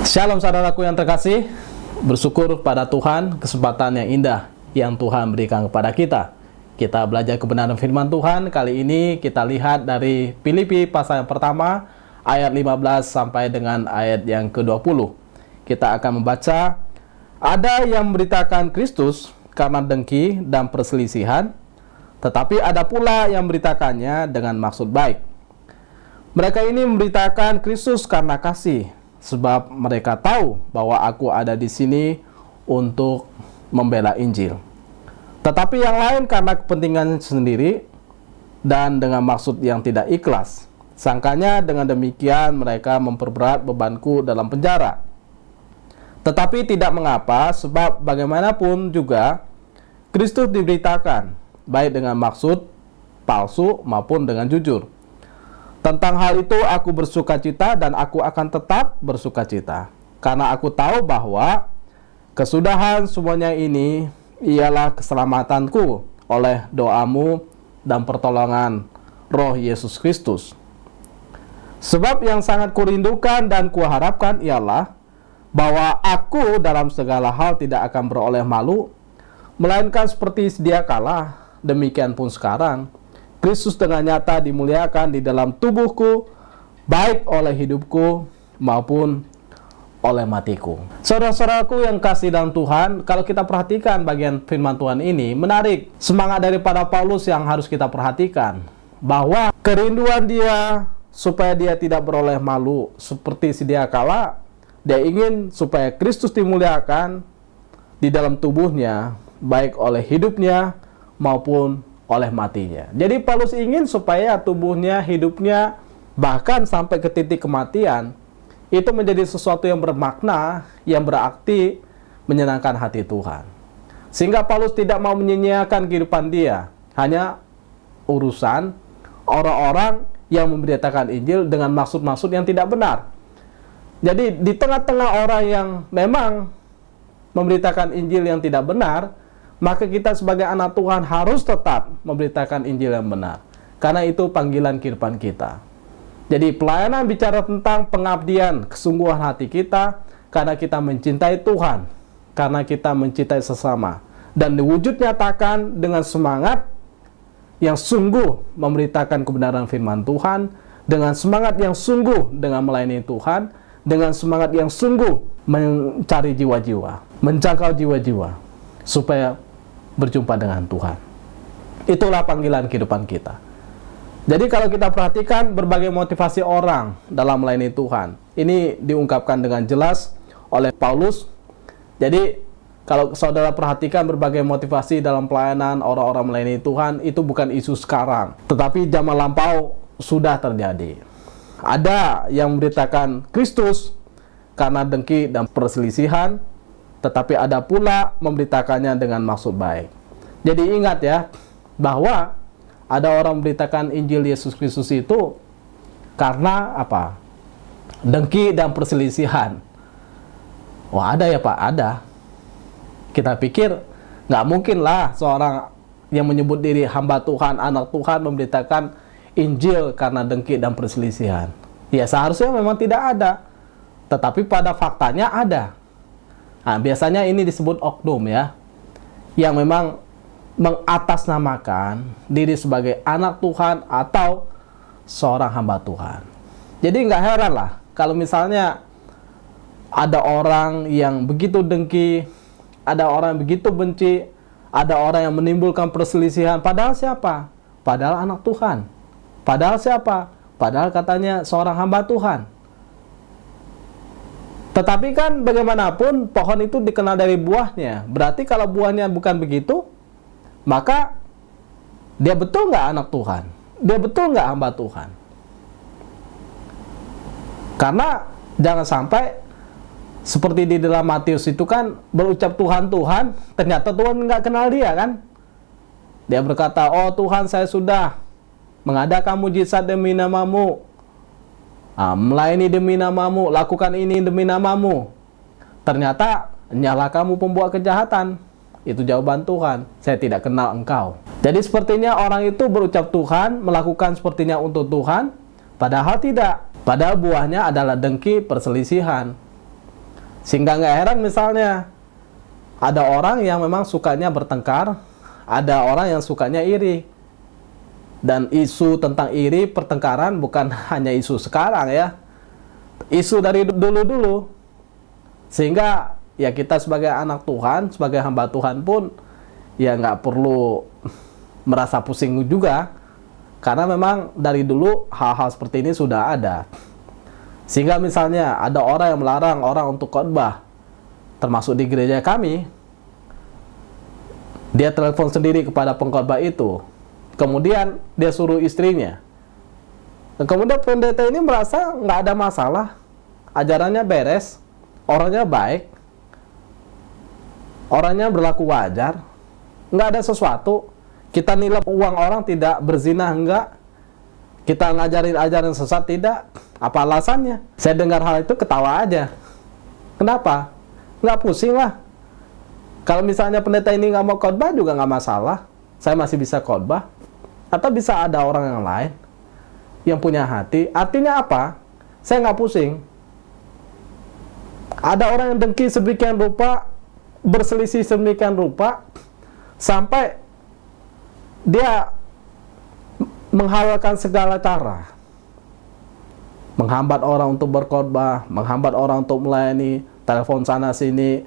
Shalom saudaraku yang terkasih, bersyukur pada Tuhan kesempatan yang indah yang Tuhan berikan kepada kita. Kita belajar kebenaran firman Tuhan. Kali ini kita lihat dari Filipi pasal yang pertama ayat 15 sampai dengan ayat yang ke-20. Kita akan membaca, ada yang memberitakan Kristus karena dengki dan perselisihan, tetapi ada pula yang memberitakannya dengan maksud baik. Mereka ini memberitakan Kristus karena kasih, sebab mereka tahu bahwa aku ada di sini untuk membela Injil. Tetapi yang lain karena kepentingan sendiri dan dengan maksud yang tidak ikhlas. Sangkanya dengan demikian mereka memperberat bebanku dalam penjara. Tetapi tidak mengapa, sebab bagaimanapun juga Kristus diberitakan, baik dengan maksud palsu maupun dengan jujur. Tentang hal itu aku bersukacita dan aku akan tetap bersukacita, karena aku tahu bahwa kesudahan semuanya ini ialah keselamatanku oleh doamu dan pertolongan Roh Yesus Kristus. Sebab yang sangat kurindukan dan kuharapkan ialah bahwa aku dalam segala hal tidak akan beroleh malu, melainkan seperti sedia kala, demikian pun sekarang, Kristus dengan nyata dimuliakan di dalam tubuhku, baik oleh hidupku maupun oleh matiku. Saudara-saudaraku yang kasih dalam Tuhan, kalau kita perhatikan bagian firman Tuhan ini, menarik semangat daripada Paulus yang harus kita perhatikan, bahwa kerinduan dia supaya dia tidak beroleh malu seperti sedia kala, dia ingin supaya Kristus dimuliakan di dalam tubuhnya, baik oleh hidupnya maupun oleh matinya. Jadi Paulus ingin supaya tubuhnya, hidupnya, bahkan sampai ke titik kematian, itu menjadi sesuatu yang bermakna, yang berarti menyenangkan hati Tuhan. Sehingga Paulus tidak mau menyia-nyiakan kehidupan dia, hanya urusan orang-orang yang memberitakan Injil dengan maksud-maksud yang tidak benar. Jadi di tengah-tengah orang yang memang memberitakan Injil yang tidak benar, maka kita sebagai anak Tuhan harus tetap memberitakan Injil yang benar. Karena itu panggilan kehidupan kita. Jadi pelayanan bicara tentang pengabdian, kesungguhan hati kita, karena kita mencintai Tuhan, karena kita mencintai sesama. Dan diwujud nyatakan dengan semangat yang sungguh memberitakan kebenaran firman Tuhan, dengan semangat yang sungguh dengan melayani Tuhan, dengan semangat yang sungguh mencari jiwa-jiwa, menjangkau jiwa-jiwa, supaya berjumpa dengan Tuhan. Itulah panggilan kehidupan kita. Jadi kalau kita perhatikan berbagai motivasi orang dalam melayani Tuhan, ini diungkapkan dengan jelas oleh Paulus. Jadi kalau saudara perhatikan berbagai motivasi dalam pelayanan orang-orang melayani Tuhan, itu bukan isu sekarang, tetapi zaman lampau sudah terjadi. Ada yang memberitakan Kristus karena dengki dan perselisihan, tetapi ada pula memberitakannya dengan maksud baik. Jadi ingat ya, bahwa ada orang memberitakan Injil Yesus Kristus itu karena apa? Dengki dan perselisihan. Wah, ada ya Pak? Ada. Kita pikir nggak mungkin lah seorang yang menyebut diri hamba Tuhan, anak Tuhan memberitakan Injil karena dengki dan perselisihan. Ya seharusnya memang tidak ada. Tetapi pada faktanya ada. Nah, biasanya ini disebut oknum ya, yang memang mengatasnamakan diri sebagai anak Tuhan atau seorang hamba Tuhan. Jadi nggak heran lah kalau misalnya ada orang yang begitu dengki, ada orang yang begitu benci, ada orang yang menimbulkan perselisihan. Padahal siapa? Padahal anak Tuhan. Padahal siapa? Padahal katanya seorang hamba Tuhan. Tetapi kan bagaimanapun pohon itu dikenal dari buahnya. Berarti kalau buahnya bukan begitu, maka dia betul nggak anak Tuhan? Dia betul nggak hamba Tuhan? Karena jangan sampai seperti di dalam Matius itu kan berucap Tuhan, Tuhan, ternyata Tuhan nggak kenal dia kan? Dia berkata, oh Tuhan saya sudah mengadakan mujizat demi namamu, melayani demi namamu, lakukan ini demi namamu. Ternyata nyalah kamu pembuat kejahatan. Itu jawaban Tuhan, saya tidak kenal engkau. Jadi sepertinya orang itu berucap Tuhan, melakukan sepertinya untuk Tuhan, padahal tidak. Padahal buahnya adalah dengki, perselisihan. Sehingga nggak heran misalnya ada orang yang memang sukanya bertengkar, ada orang yang sukanya iri. Dan isu tentang iri, pertengkaran bukan hanya isu sekarang ya, isu dari dulu-dulu. Sehingga ya kita sebagai anak Tuhan, sebagai hamba Tuhan pun ya nggak perlu merasa pusing juga, karena memang dari dulu hal-hal seperti ini sudah ada. Sehingga misalnya ada orang yang melarang orang untuk khotbah, termasuk di gereja kami, dia telepon sendiri kepada pengkhotbah itu, kemudian dia suruh istrinya. Dan kemudian pendeta ini merasa nggak ada masalah, ajarannya beres, orangnya baik, orangnya berlaku wajar, nggak ada sesuatu. Kita nilai uang orang tidak berzina, enggak. Kita ngajarin ajaran sesat, tidak. Apa alasannya? Saya dengar hal itu ketawa aja. Kenapa? Nggak pusing lah. Kalau misalnya pendeta ini nggak mau khotbah juga nggak masalah. Saya masih bisa khotbah. Atau bisa ada orang yang lain yang punya hati. Artinya apa? Saya nggak pusing. Ada orang yang dengki sedemikian rupa, berselisih sedemikian rupa, sampai dia menghalalkan segala cara, menghambat orang untuk berkhotbah, menghambat orang untuk melayani, telepon sana sini,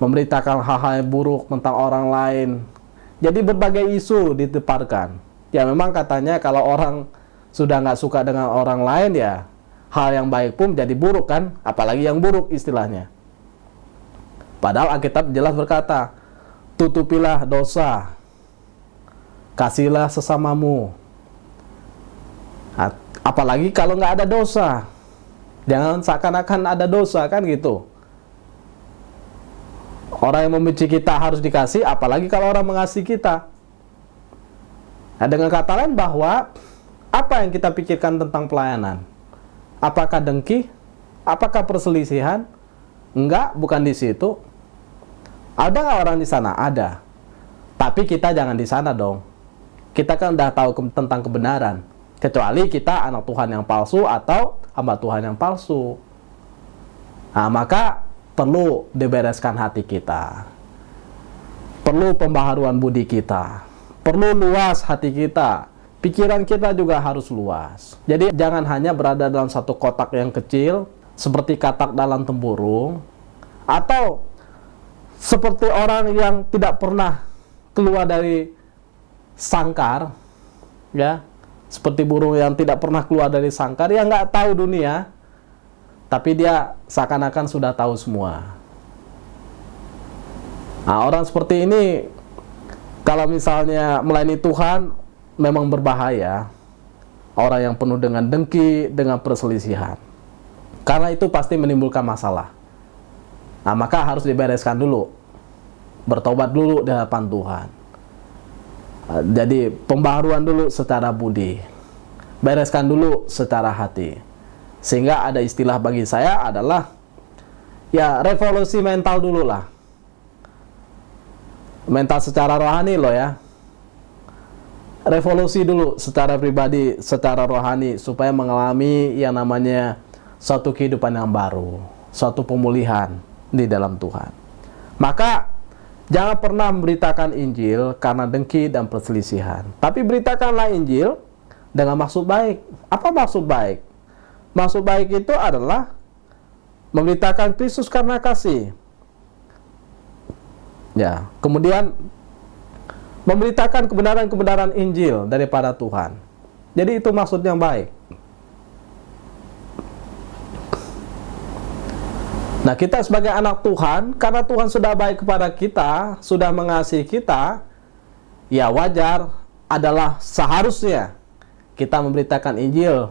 memberitakan hal-hal yang buruk tentang orang lain. Jadi berbagai isu diteparkan. Ya memang katanya kalau orang sudah nggak suka dengan orang lain, ya hal yang baik pun jadi buruk kan, apalagi yang buruk istilahnya. Padahal Alkitab jelas berkata, tutupilah dosa, kasihlah sesamamu. Apalagi kalau nggak ada dosa, jangan seakan-akan ada dosa kan gitu. Orang yang membenci kita harus dikasih, apalagi kalau orang mengasihi kita. Nah, dengan kata lain bahwa apa yang kita pikirkan tentang pelayanan? Apakah dengki? Apakah perselisihan? Enggak, bukan di situ. Ada nggak orang di sana? Ada. Tapi kita jangan di sana dong. Kita kan udah tahu tentang kebenaran. Kecuali kita anak Tuhan yang palsu atau hamba Tuhan yang palsu. Nah, maka perlu dibereskan hati kita. Perlu pembaharuan budi kita. Perlu luas hati kita. Pikiran kita juga harus luas. Jadi jangan hanya berada dalam satu kotak yang kecil, seperti katak dalam tempurung, atau seperti orang yang tidak pernah keluar dari sangkar, ya, seperti burung yang tidak pernah keluar dari sangkar, yang nggak tahu dunia, tapi dia seakan-akan sudah tahu semua. Nah, orang seperti ini, kalau misalnya melayani Tuhan, memang berbahaya. Orang yang penuh dengan dengki, dengan perselisihan. Karena itu pasti menimbulkan masalah. Nah, maka harus dibereskan dulu. Bertobat dulu di hadapan Tuhan. Jadi, pembaharuan dulu secara budi. Bereskan dulu secara hati. Sehingga ada istilah bagi saya adalah, ya revolusi mental dulu lah. Mental secara rohani loh ya. Revolusi dulu secara pribadi, secara rohani, supaya mengalami yang namanya suatu kehidupan yang baru, suatu pemulihan di dalam Tuhan. Maka jangan pernah memberitakan Injil karena dengki dan perselisihan, tapi beritakanlah Injil dengan maksud baik. Apa maksud baik? Maksud baik itu adalah memberitakan Kristus karena kasih. Ya, kemudian memberitakan kebenaran-kebenaran Injil daripada Tuhan. Jadi itu maksud yang baik. Nah, kita sebagai anak Tuhan, karena Tuhan sudah baik kepada kita, sudah mengasihi kita, ya wajar adalah seharusnya kita memberitakan Injil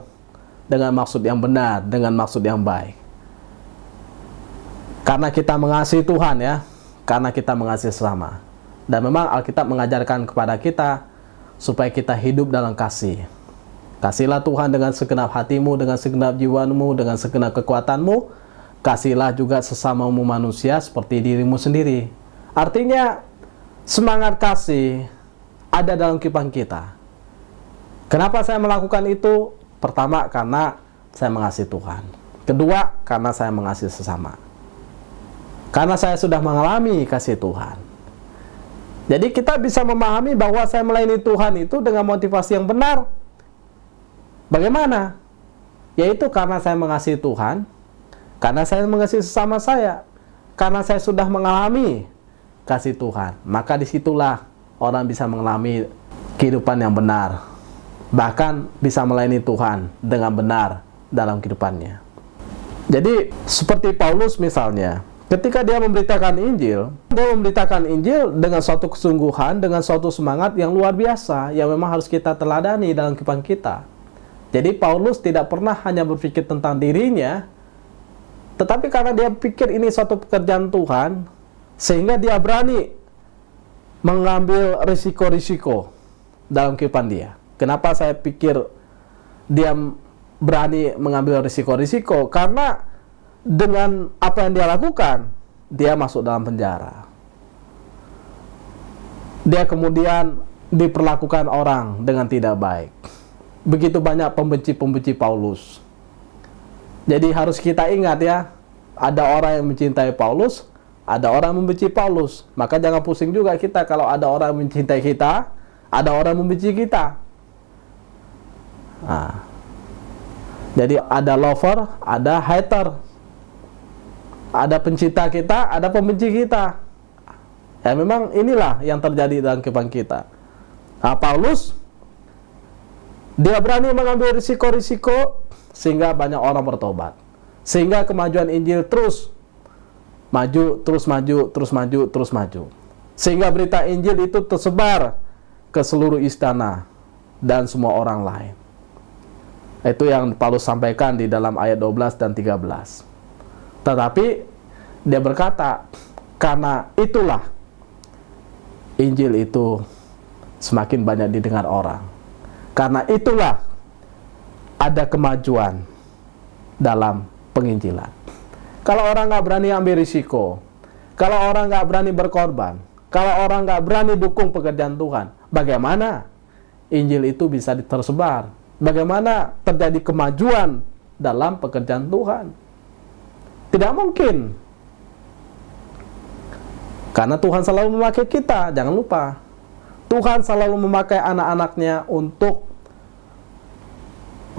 dengan maksud yang benar, dengan maksud yang baik. Karena kita mengasihi Tuhan ya, karena kita mengasihi sesama. Dan memang Alkitab mengajarkan kepada kita supaya kita hidup dalam kasih. Kasihlah Tuhan dengan segenap hatimu, dengan segenap jiwamu, dengan segenap kekuatanmu. Kasihlah juga sesamamu manusia seperti dirimu sendiri. Artinya semangat kasih ada dalam kehidupan kita. Kenapa saya melakukan itu? Pertama, karena saya mengasihi Tuhan. Kedua, karena saya mengasihi sesama. Karena saya sudah mengalami kasih Tuhan. Jadi kita bisa memahami bahwa saya melayani Tuhan itu dengan motivasi yang benar. Bagaimana? Yaitu karena saya mengasihi Tuhan, karena saya mengasihi sesama saya, karena saya sudah mengalami kasih Tuhan. Maka disitulah orang bisa mengalami kehidupan yang benar. Bahkan bisa melayani Tuhan dengan benar dalam kehidupannya. Jadi seperti Paulus misalnya, ketika dia memberitakan Injil, dia memberitakan Injil dengan suatu kesungguhan, dengan suatu semangat yang luar biasa, yang memang harus kita teladani dalam kehidupan kita. Jadi Paulus tidak pernah hanya berpikir tentang dirinya, tetapi karena dia pikir ini suatu pekerjaan Tuhan, sehingga dia berani mengambil risiko-risiko dalam kehidupan dia. Kenapa saya pikir dia berani mengambil risiko-risiko? Karena dengan apa yang dia lakukan, dia masuk dalam penjara. Dia kemudian diperlakukan orang dengan tidak baik. Begitu banyak pembenci-pembenci Paulus. Jadi harus kita ingat ya, ada orang yang mencintai Paulus, ada orang yang membenci Paulus. Maka jangan pusing juga kita kalau ada orang yang mencintai kita, ada orang yang membenci kita. Nah, jadi ada lover, ada hater. Ada pencinta kita, ada pembenci kita. Ya memang inilah yang terjadi dalam kehidupan kita. Nah, Paulus, dia berani mengambil risiko-risiko sehingga banyak orang bertobat. Sehingga kemajuan Injil terus maju, terus maju, terus maju, terus maju. Sehingga berita Injil itu tersebar ke seluruh istana dan semua orang lain. Itu yang Paulus sampaikan di dalam ayat 12 dan 13. Tetapi dia berkata, karena itulah Injil itu semakin banyak didengar orang. Karena itulah ada kemajuan dalam penginjilan. Kalau orang nggak berani ambil risiko, kalau orang nggak berani berkorban, kalau orang nggak berani dukung pekerjaan Tuhan, bagaimana Injil itu bisa tersebar? Bagaimana terjadi kemajuan dalam pekerjaan Tuhan? Tidak mungkin. Karena Tuhan selalu memakai kita, jangan lupa. Tuhan selalu memakai anak-anaknya untuk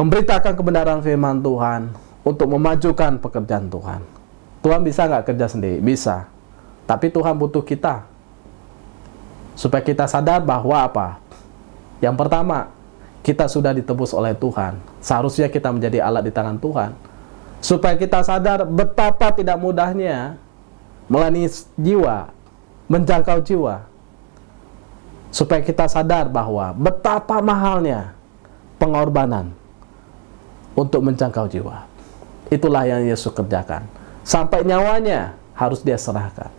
memberitakan kebenaran firman Tuhan, untuk memajukan pekerjaan Tuhan. Tuhan bisa nggak kerja sendiri? Bisa. Tapi Tuhan butuh kita. Supaya kita sadar bahwa apa? Yang pertama, kita sudah ditebus oleh Tuhan. Seharusnya kita menjadi alat di tangan Tuhan. Supaya kita sadar betapa tidak mudahnya melayani jiwa, menjangkau jiwa. Supaya kita sadar bahwa betapa mahalnya pengorbanan untuk menjangkau jiwa. Itulah yang Yesus kerjakan. Sampai nyawanya harus dia serahkan.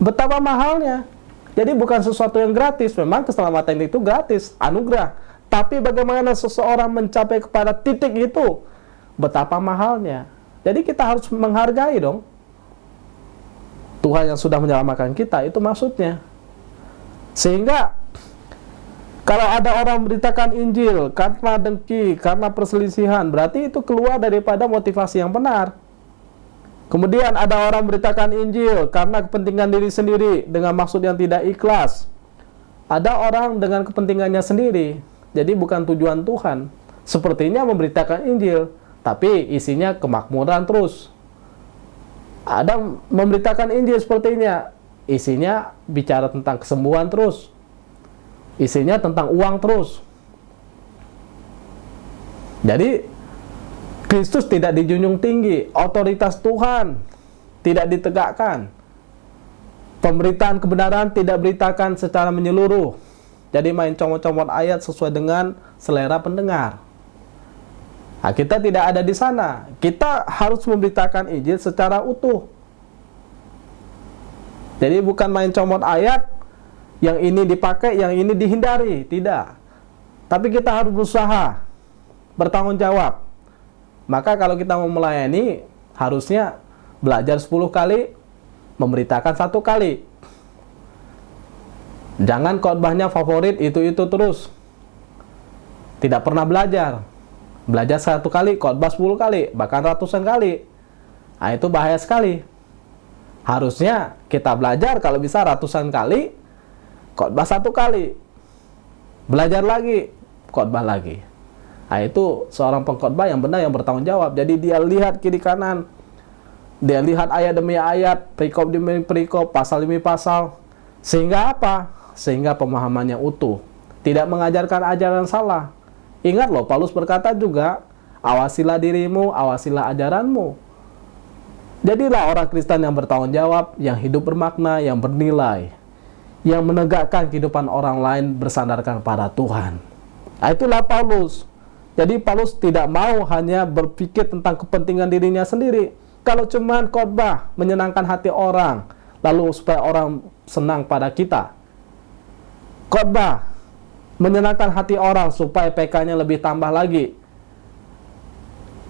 Betapa mahalnya. Jadi bukan sesuatu yang gratis. Memang keselamatan itu gratis, anugerah. Tapi bagaimana seseorang mencapai kepada titik itu, betapa mahalnya. Jadi kita harus menghargai dong Tuhan yang sudah menyelamatkan kita, itu maksudnya. Sehingga kalau ada orang memberitakan Injil karena dengki, karena perselisihan, berarti itu keluar daripada motivasi yang benar. Kemudian ada orang memberitakan Injil karena kepentingan diri sendiri dengan maksud yang tidak ikhlas. Ada orang dengan kepentingannya sendiri, jadi bukan tujuan Tuhan. Sepertinya memberitakan Injil, tapi isinya kemakmuran terus. Ada memberitakan Injil sepertinya, isinya bicara tentang kesembuhan terus. Isinya tentang uang terus. Jadi Kristus tidak dijunjung tinggi, otoritas Tuhan tidak ditegakkan. Pemberitaan kebenaran tidak beritakan secara menyeluruh. Jadi main comot-comot ayat sesuai dengan selera pendengar. Nah, kita tidak ada di sana. Kita harus memberitakan Injil secara utuh. Jadi bukan main comot ayat, yang ini dipakai, yang ini dihindari. Tidak. Tapi kita harus berusaha, bertanggung jawab. Maka kalau kita mau melayani, harusnya belajar 10 kali, memberitakan 1 kali. Jangan khotbahnya favorit itu terus. Tidak pernah belajar. Belajar 1 kali, khotbah 10 kali, bahkan ratusan kali. Nah, itu bahaya sekali. Harusnya kita belajar kalau bisa ratusan kali, khotbah 1 kali. Belajar lagi, khotbah lagi. Nah, itu seorang pengkhotbah yang benar, yang bertanggung jawab. Jadi dia lihat kiri kanan, dia lihat ayat demi ayat, perikop demi perikop, pasal demi pasal. Sehingga apa? Sehingga pemahamannya utuh. Tidak mengajarkan ajaran salah. Ingat loh, Paulus berkata juga, awasilah dirimu, awasilah ajaranmu. Jadilah orang Kristen yang bertanggung jawab, yang hidup bermakna, yang bernilai, yang menegakkan kehidupan orang lain bersandarkan pada Tuhan. Nah, itulah Paulus. Jadi Paulus tidak mau hanya berpikir tentang kepentingan dirinya sendiri. Kalau cuman khotbah menyenangkan hati orang, lalu supaya orang senang pada kita. Khotbah menyenangkan hati orang supaya PK-nya lebih tambah lagi.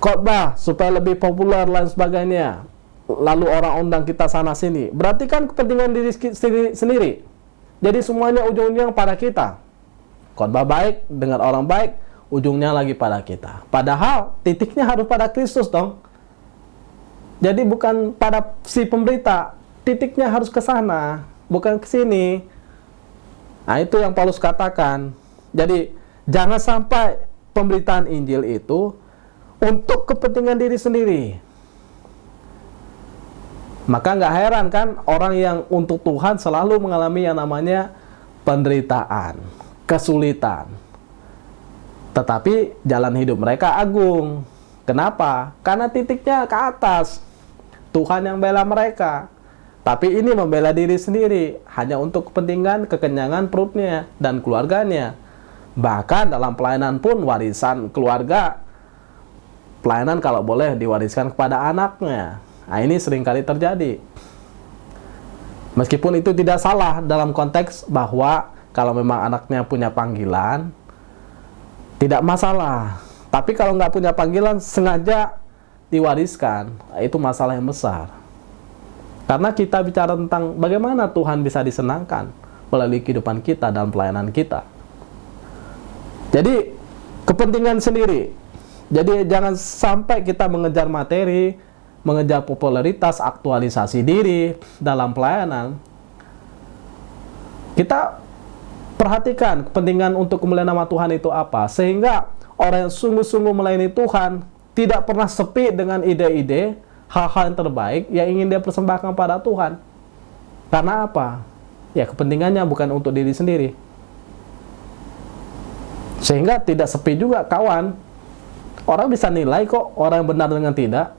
Khotbah supaya lebih populer dan sebagainya. Lalu orang undang kita sana sini. Berarti kan kepentingan diri sendiri. Jadi semuanya ujung-ujungnya pada kita. Khotbah baik dengan orang baik, ujungnya lagi pada kita. Padahal titiknya harus pada Kristus dong. Jadi bukan pada si pemberita, titiknya harus ke sana, bukan ke sini. Nah, itu yang Paulus katakan. Jadi jangan sampai pemberitaan Injil itu untuk kepentingan diri sendiri. Maka nggak heran kan orang yang untuk Tuhan selalu mengalami yang namanya penderitaan, kesulitan. Tetapi jalan hidup mereka agung. Kenapa? Karena titiknya ke atas. Tuhan yang bela mereka. Tapi ini membela diri sendiri, hanya untuk kepentingan kekenyangan perutnya dan keluarganya. Bahkan dalam pelayanan pun warisan keluarga, pelayanan kalau boleh diwariskan kepada anaknya. Nah, ini seringkali terjadi. Meskipun itu tidak salah dalam konteks bahwa kalau memang anaknya punya panggilan, tidak masalah. Tapi kalau nggak punya panggilan, sengaja diwariskan, itu masalah yang besar. Karena kita bicara tentang bagaimana Tuhan bisa disenangkan melalui kehidupan kita dalam pelayanan kita. Jadi, kepentingan sendiri. Jadi, jangan sampai kita mengejar materi, mengejar popularitas, aktualisasi diri dalam pelayanan. Kita perhatikan kepentingan untuk kemuliaan nama Tuhan itu apa, sehingga orang yang sungguh-sungguh melayani Tuhan tidak pernah sepi dengan ide-ide, hal-hal yang terbaik yang ingin dia persembahkan pada Tuhan. Karena apa? Ya, kepentingannya bukan untuk diri sendiri. Sehingga tidak sepi juga kawan. Orang bisa nilai kok orang yang benar dengan tidak.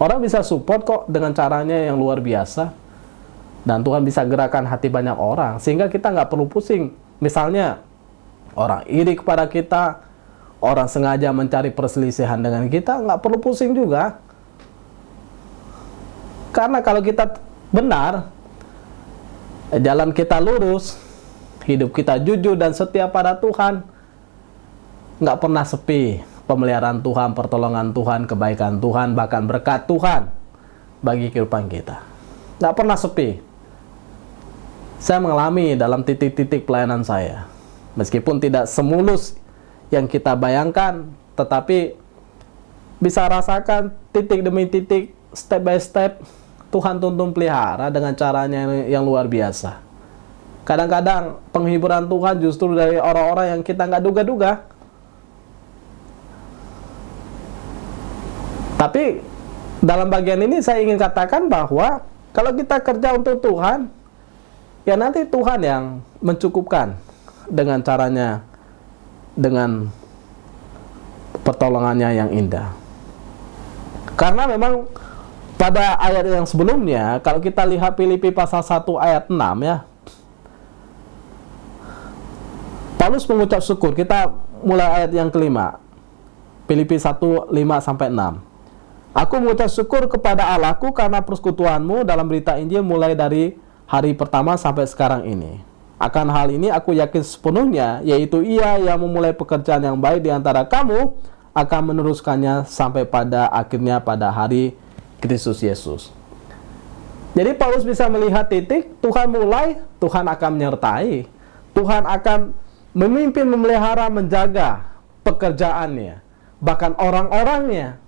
Orang bisa support kok dengan caranya yang luar biasa. Dan Tuhan bisa gerakan hati banyak orang. Sehingga kita nggak perlu pusing. Misalnya, orang iri kepada kita, orang sengaja mencari perselisihan dengan kita, nggak perlu pusing juga. Karena kalau kita benar, jalan kita lurus, hidup kita jujur dan setia pada Tuhan, nggak pernah sepi pemeliharaan Tuhan, pertolongan Tuhan, kebaikan Tuhan, bahkan berkat Tuhan bagi kehidupan kita. Nggak pernah sepi. Saya mengalami dalam titik-titik pelayanan saya. Meskipun tidak semulus yang kita bayangkan, tetapi bisa rasakan titik demi titik, step by step, Tuhan tuntun pelihara dengan caranya yang luar biasa. Kadang-kadang penghiburan Tuhan justru dari orang-orang yang kita nggak duga-duga. Tapi dalam bagian ini saya ingin katakan bahwa kalau kita kerja untuk Tuhan, ya nanti Tuhan yang mencukupkan dengan caranya, dengan pertolongannya yang indah. Karena memang pada ayat yang sebelumnya, kalau kita lihat Filipi pasal 1 ayat 6 ya, Paulus mengucap syukur. Kita mulai ayat yang kelima, Filipi 1, 5-6. Aku mengucap syukur kepada Allahku karena persekutuanmu dalam berita Injil mulai dari hari pertama sampai sekarang ini. Akan hal ini aku yakin sepenuhnya, yaitu Ia yang memulai pekerjaan yang baik di antara kamu akan meneruskannya sampai pada akhirnya pada hari Kristus Yesus. Jadi Paulus bisa melihat titik, Tuhan mulai, Tuhan akan menyertai. Tuhan akan memimpin, memelihara, menjaga pekerjaannya, bahkan orang-orangnya.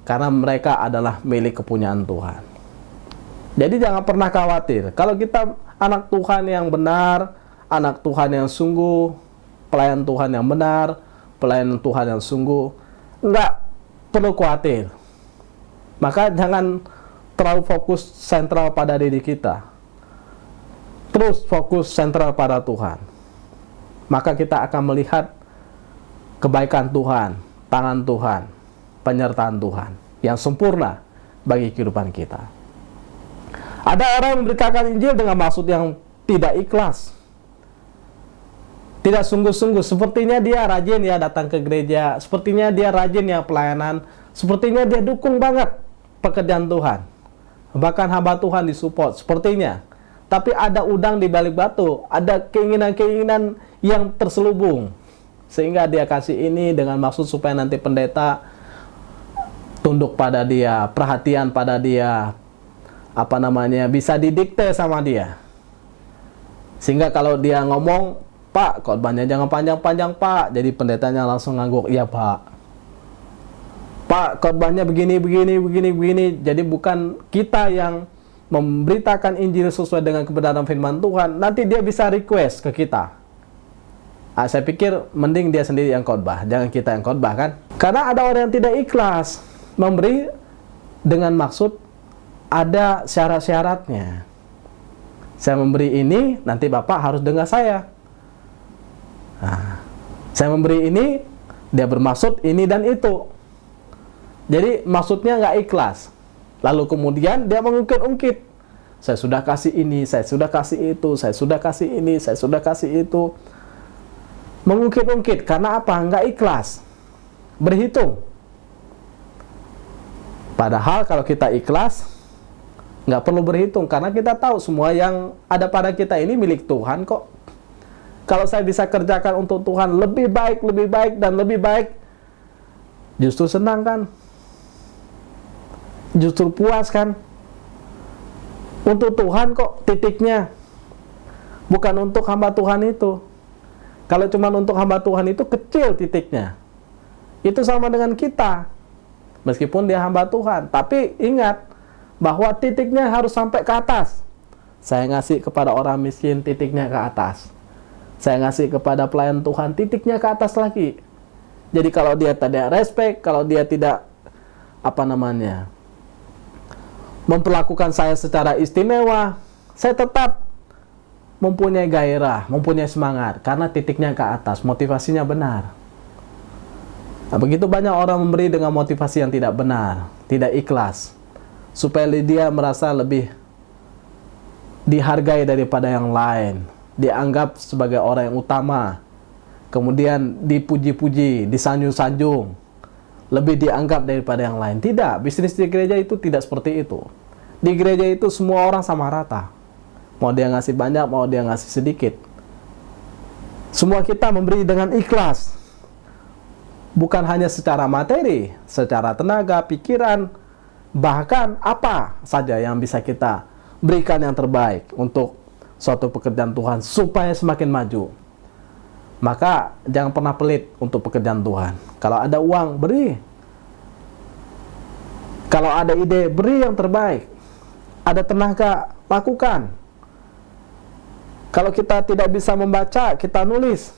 Karena mereka adalah milik kepunyaan Tuhan. Jadi jangan pernah khawatir. Kalau kita anak Tuhan yang benar, anak Tuhan yang sungguh, pelayan Tuhan yang benar, pelayan Tuhan yang sungguh, nggak perlu khawatir. Maka jangan terlalu fokus sentral pada diri kita. Terus fokus sentral pada Tuhan. Maka kita akan melihat kebaikan Tuhan, tangan Tuhan, penyertaan Tuhan yang sempurna bagi kehidupan kita. Ada orang yang memberitakan Injil dengan maksud yang tidak ikhlas, tidak sungguh-sungguh. Sepertinya dia rajin ya datang ke gereja, sepertinya dia rajin ya pelayanan, sepertinya dia dukung banget pekerjaan Tuhan, bahkan hamba Tuhan disupport sepertinya. Tapi ada udang di balik batu, ada keinginan-keinginan yang terselubung, sehingga dia kasih ini dengan maksud supaya nanti pendeta tunduk pada dia, perhatian pada dia, bisa didikte sama dia. Sehingga kalau dia ngomong, "Pak, khotbahnya jangan panjang-panjang, Pak." Jadi pendetanya langsung ngangguk, "Iya, Pak. Pak, khotbahnya begini. Jadi bukan kita yang memberitakan Injil sesuai dengan kebenaran firman Tuhan. Nanti dia bisa request ke kita. Saya pikir mending dia sendiri yang khotbah, jangan kita yang khotbah, kan? Karena ada orang yang tidak ikhlas memberi dengan maksud ada syarat-syaratnya. Saya memberi ini, nanti Bapak harus dengar saya. Saya memberi ini, dia bermaksud ini dan itu. Jadi maksudnya nggak ikhlas. Lalu kemudian dia mengungkit-ungkit. Saya sudah kasih ini, saya sudah kasih itu, saya sudah kasih ini, saya sudah kasih itu. Mengungkit-ungkit, karena apa? Nggak ikhlas. Berhitung. Padahal kalau kita ikhlas, nggak perlu berhitung, karena kita tahu semua yang ada pada kita ini milik Tuhan kok. Kalau saya bisa kerjakan untuk Tuhan lebih baik, dan lebih baik, justru senang kan? Justru puas kan? Untuk Tuhan kok titiknya. Bukan untuk hamba Tuhan itu. Kalau cuma untuk hamba Tuhan itu kecil titiknya. Itu sama dengan kita. Meskipun dia hamba Tuhan. Tapi ingat, bahwa titiknya harus sampai ke atas. Saya ngasih kepada orang miskin, titiknya ke atas. Saya ngasih kepada pelayan Tuhan, titiknya ke atas lagi. Jadi kalau dia tidak respect, kalau dia tidak memperlakukan saya secara istimewa, saya tetap mempunyai gairah, mempunyai semangat, karena titiknya ke atas, motivasinya benar. Nah, begitu banyak orang memberi dengan motivasi yang tidak benar, tidak ikhlas, supaya dia merasa lebih dihargai daripada yang lain, dianggap sebagai orang yang utama, kemudian dipuji-puji, disanjung-sanjung, lebih dianggap daripada yang lain. Tidak, bisnis di gereja itu tidak seperti itu. Di gereja itu semua orang sama rata. Mau dia ngasih banyak, mau dia ngasih sedikit. Semua kita memberi dengan ikhlas. Bukan hanya secara materi, secara tenaga, pikiran, bahkan apa saja yang bisa kita berikan yang terbaik untuk suatu pekerjaan Tuhan supaya semakin maju. Maka jangan pernah pelit untuk pekerjaan Tuhan. Kalau ada uang, beri. Kalau ada ide, beri yang terbaik. Ada tenaga, lakukan. Kalau kita tidak bisa membaca, kita nulis.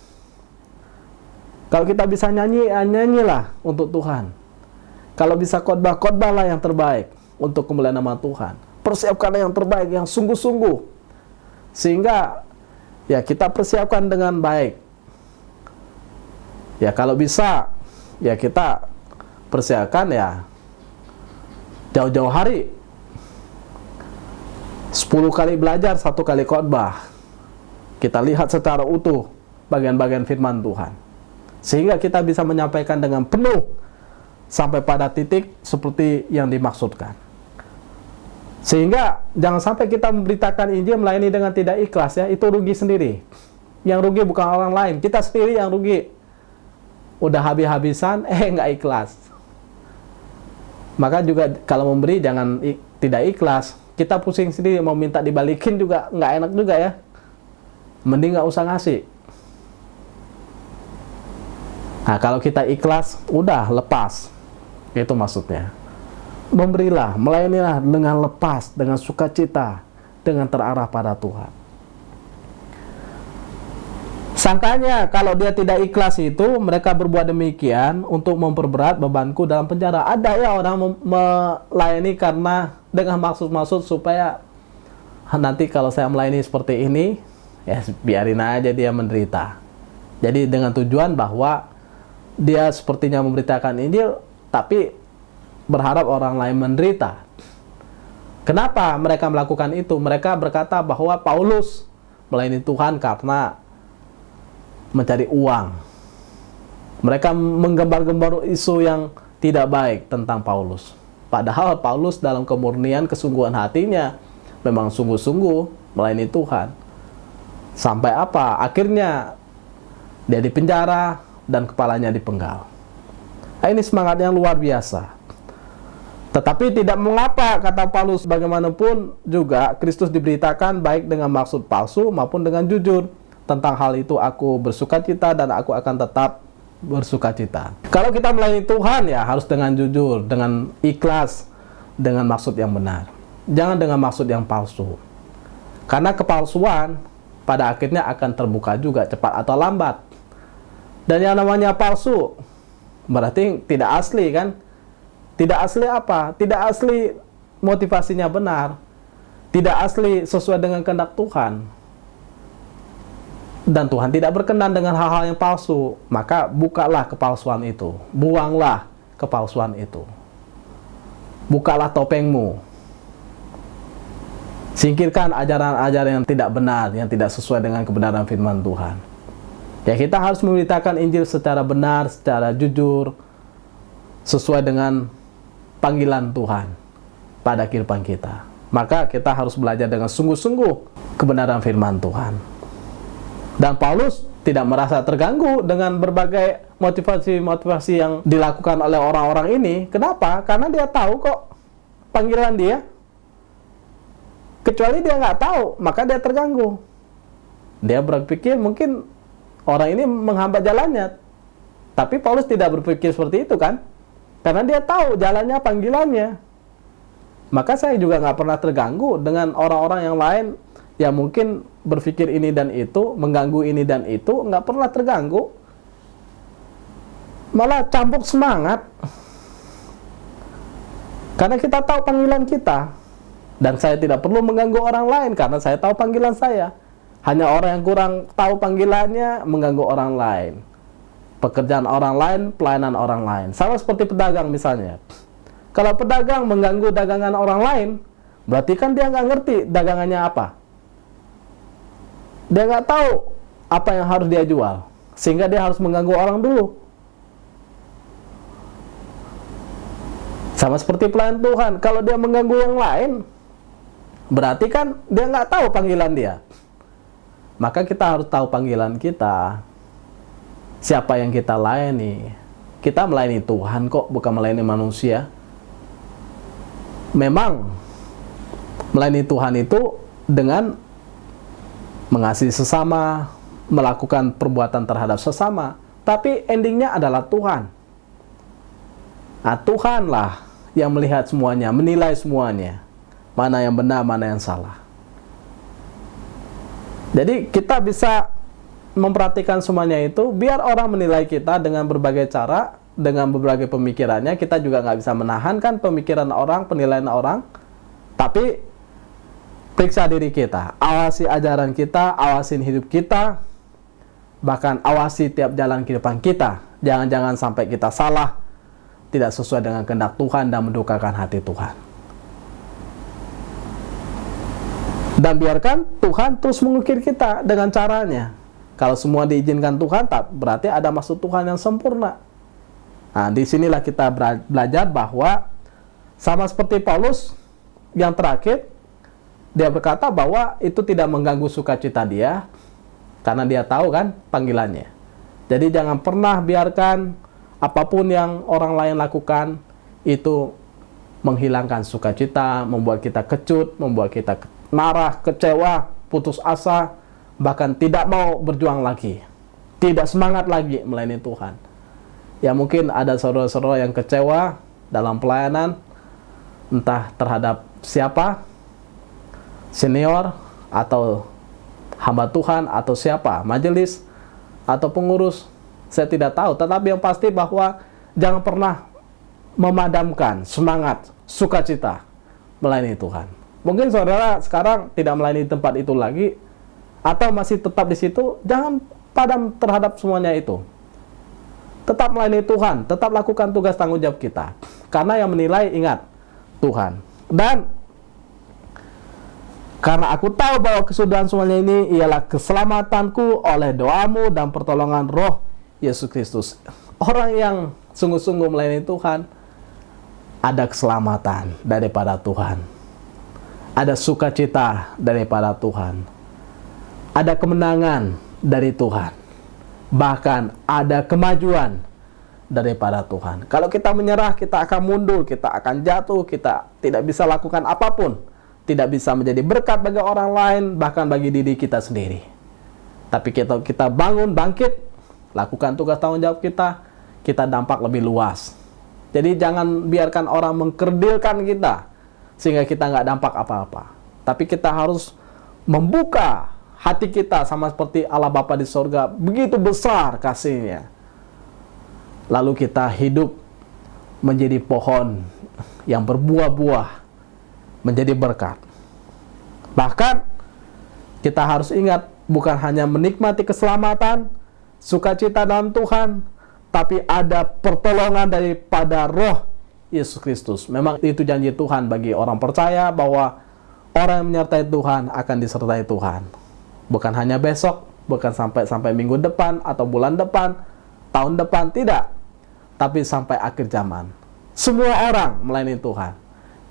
Kalau kita bisa nyanyi, nyanyilah untuk Tuhan. Kalau bisa khotbah, khotbahlah yang terbaik untuk kemuliaan nama Tuhan. Persiapkanlah yang terbaik, yang sungguh-sungguh. Sehingga ya kita persiapkan dengan baik. Ya kalau bisa, ya kita persiapkan ya jauh-jauh hari. 10 kali belajar, 1 kali khotbah. Kita lihat secara utuh bagian-bagian firman Tuhan. Sehingga kita bisa menyampaikan dengan penuh sampai pada titik seperti yang dimaksudkan. Sehingga jangan sampai kita memberitakan Injil melayani dengan tidak ikhlas, ya, itu rugi sendiri. Yang rugi bukan orang lain, kita sendiri yang rugi. Udah habis-habisan, nggak ikhlas. Maka juga kalau memberi jangan tidak ikhlas. Kita pusing sendiri, mau minta dibalikin juga nggak enak juga ya. Mending nggak usah ngasih. Nah, kalau kita ikhlas, udah lepas. Itu maksudnya. memberilah, melayanilah dengan lepas, dengan sukacita, dengan terarah pada Tuhan. Sangkanya kalau dia tidak ikhlas itu, mereka berbuat demikian untuk memperberat bebanku dalam penjara. Ada ya orang melayani karena dengan maksud-maksud supaya nanti kalau saya melayani seperti ini, ya biarin aja dia menderita. Jadi dengan tujuan bahwa dia sepertinya memberitakan Injil, tapi berharap orang lain menderita. Kenapa mereka melakukan itu? Mereka berkata bahwa Paulus melayani Tuhan karena mencari uang. Mereka menggembar-gembar isu yang tidak baik tentang Paulus. Padahal Paulus dalam kemurnian kesungguhan hatinya memang sungguh-sungguh melayani Tuhan. Sampai apa? Akhirnya dia dipenjara dan kepalanya dipenggal. Nah, ini semangat yang luar biasa. Tetapi tidak mengapa, kata Paulus, bagaimanapun juga Kristus diberitakan baik dengan maksud palsu maupun dengan jujur. Tentang hal itu aku bersukacita dan aku akan tetap bersukacita. Kalau kita melayani Tuhan ya harus dengan jujur, dengan ikhlas, dengan maksud yang benar. Jangan dengan maksud yang palsu. Karena kepalsuan pada akhirnya akan terbuka juga cepat atau lambat. Dan yang namanya palsu berarti tidak asli kan? Tidak asli apa? Tidak asli motivasinya benar. Tidak asli sesuai dengan kehendak Tuhan. Dan Tuhan tidak berkenan dengan hal-hal yang palsu. Maka bukalah kepalsuan itu. Buanglah kepalsuan itu. Bukalah topengmu. Singkirkan ajaran-ajaran yang tidak benar, yang tidak sesuai dengan kebenaran firman Tuhan. Ya, kita harus memberitakan Injil secara benar, secara jujur, sesuai dengan panggilan Tuhan pada kehidupan kita. Maka kita harus belajar dengan sungguh-sungguh kebenaran firman Tuhan. Dan Paulus tidak merasa terganggu dengan berbagai motivasi-motivasi yang dilakukan oleh orang-orang ini. Kenapa? Karena dia tahu kok panggilan dia. Kecuali dia nggak tahu, maka dia terganggu. Dia berpikir mungkin orang ini menghambat jalannya. Tapi Paulus tidak berpikir seperti itu kan? Karena dia tahu jalannya, panggilannya. Maka saya juga nggak pernah terganggu dengan orang-orang yang lain yang mungkin berpikir ini dan itu, mengganggu ini dan itu, nggak pernah terganggu. Malah campur semangat. Karena kita tahu panggilan kita. Dan saya tidak perlu mengganggu orang lain karena saya tahu panggilan saya. Hanya orang yang kurang tahu panggilannya mengganggu orang lain. Pekerjaan orang lain, pelayanan orang lain. Sama seperti pedagang misalnya. Kalau pedagang mengganggu dagangan orang lain, berarti kan dia nggak ngerti dagangannya apa. Dia nggak tahu apa yang harus dia jual. Sehingga dia harus mengganggu orang dulu. Sama seperti pelayan Tuhan. Kalau dia mengganggu yang lain, berarti kan dia nggak tahu panggilan dia. Maka kita harus tahu panggilan kita. Siapa yang kita layani. Kita melayani Tuhan kok, bukan melayani manusia. Memang melayani Tuhan itu dengan mengasihi sesama, melakukan perbuatan terhadap sesama. Tapi endingnya adalah Tuhan. Nah, Tuhanlah yang melihat semuanya, menilai semuanya. Mana yang benar, mana yang salah. Jadi kita bisa memperhatikan semuanya itu, biar orang menilai kita dengan berbagai cara, dengan berbagai pemikirannya. Kita juga nggak bisa menahan kan pemikiran orang, penilaian orang. Tapi periksa diri kita, awasi ajaran kita, awasin hidup kita, bahkan awasi tiap jalan kehidupan kita. Jangan-jangan sampai kita salah, tidak sesuai dengan kehendak Tuhan dan mendukakan hati Tuhan. Dan biarkan Tuhan terus mengukir kita dengan caranya. Kalau semua diizinkan Tuhan, tak berarti ada maksud Tuhan yang sempurna. Nah, disinilah kita belajar bahwa sama seperti Paulus yang terakhir, dia berkata bahwa itu tidak mengganggu sukacita dia, karena dia tahu kan panggilannya. Jadi jangan pernah biarkan apapun yang orang lain lakukan itu menghilangkan sukacita, membuat kita kecut, membuat kita marah, kecewa, putus asa, bahkan tidak mau berjuang lagi, tidak semangat lagi melayani Tuhan. Ya mungkin ada saudara-saudara yang kecewa dalam pelayanan, entah terhadap siapa, senior, atau hamba Tuhan, atau siapa, majelis, atau pengurus, saya tidak tahu. Tetapi yang pasti bahwa jangan pernah memadamkan semangat, sukacita melayani Tuhan. Mungkin saudara sekarang tidak melayani tempat itu lagi, atau masih tetap di situ, jangan padam terhadap semuanya itu. Tetap melayani Tuhan, tetap lakukan tugas tanggung jawab kita. Karena yang menilai, ingat, Tuhan. Dan karena aku tahu bahwa kesudahan semuanya ini ialah keselamatanku oleh doamu dan pertolongan Roh Yesus Kristus. Orang yang sungguh-sungguh melayani Tuhan, ada keselamatan daripada Tuhan. Ada sukacita daripada Tuhan. Ada kemenangan dari Tuhan. Bahkan ada kemajuan daripada Tuhan. Kalau kita menyerah, kita akan mundur, kita akan jatuh, kita tidak bisa lakukan apapun. Tidak bisa menjadi berkat bagi orang lain, bahkan bagi diri kita sendiri. Tapi kita bangun, bangkit, lakukan tugas tanggung jawab kita dampak lebih luas. Jadi jangan biarkan orang mengkerdilkan kita, sehingga kita nggak dampak apa-apa. Tapi kita harus membuka hati kita sama seperti Allah Bapa di sorga, begitu besar kasih-Nya. Lalu kita hidup menjadi pohon yang berbuah-buah, menjadi berkat. Bahkan kita harus ingat, bukan hanya menikmati keselamatan, sukacita dalam Tuhan, tapi ada pertolongan daripada Roh Yesus Kristus. Memang itu janji Tuhan bagi orang percaya, bahwa orang yang menyertai Tuhan akan disertai Tuhan. Bukan hanya besok, bukan sampai minggu depan, atau bulan depan, tahun depan, tidak. Tapi sampai akhir zaman. Semua orang melayani Tuhan,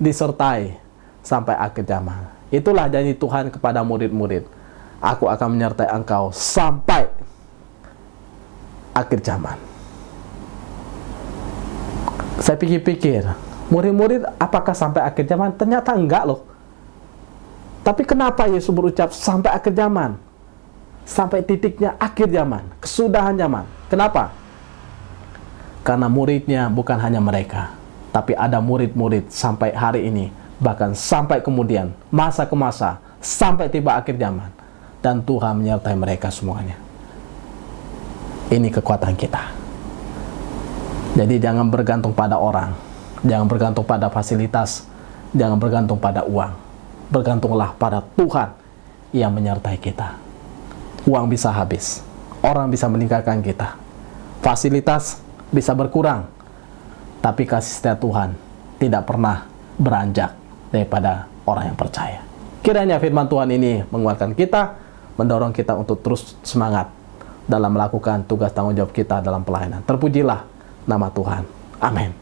disertai sampai akhir zaman. Itulah janji Tuhan kepada murid-murid. Aku akan menyertai engkau sampai akhir zaman. Saya pikir-pikir, murid-murid apakah sampai akhir zaman? Ternyata enggak loh. Tapi kenapa Yesus berucap sampai akhir zaman? Sampai titiknya akhir zaman, kesudahan zaman. Kenapa? Karena muridnya bukan hanya mereka, tapi ada murid-murid sampai hari ini, bahkan sampai kemudian, masa ke masa, sampai tiba akhir zaman. Dan Tuhan menyertai mereka semuanya. Ini kekuatan kita. Jadi jangan bergantung pada orang, jangan bergantung pada fasilitas, jangan bergantung pada uang. Bergantunglah pada Tuhan yang menyertai kita. Uang bisa habis, orang bisa meninggalkan kita, fasilitas bisa berkurang, tapi kasih setia Tuhan tidak pernah beranjak daripada orang yang percaya. Kiranya firman Tuhan ini menguatkan kita, mendorong kita untuk terus semangat dalam melakukan tugas tanggung jawab kita dalam pelayanan. Terpujilah nama Tuhan. Amin.